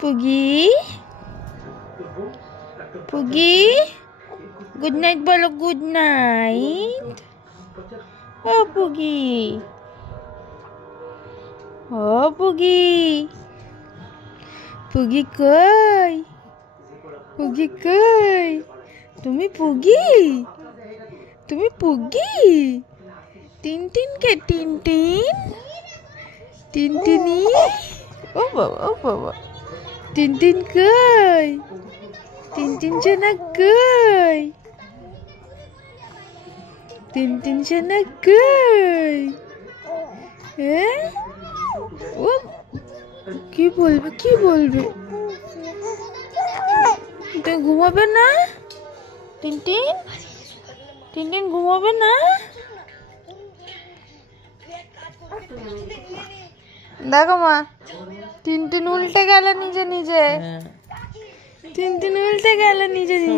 পুগি পুগি good night বলো, good night. ও পুগি, ও পুগি, পুগি কই, পুগি কই? তুমি পুগি, তুমি পুগি? টিনটিন কে টিনটিন, টিনটিনি। ও বাবা, ও বাবা, টিনটিন কই? টিনটিন সোনা কই? টিনটিন সোনা কই? হ্যাঁ, ও কি বলবে, কি বলবে? তুমি ঘুমাবে না টিনটিন? টিনটিন ঘুমাবে না? দেখো মা, টিনটিন উল্টে গেল নিজে নিজে, টিনটিন উল্টে গেল নিজে নিজে।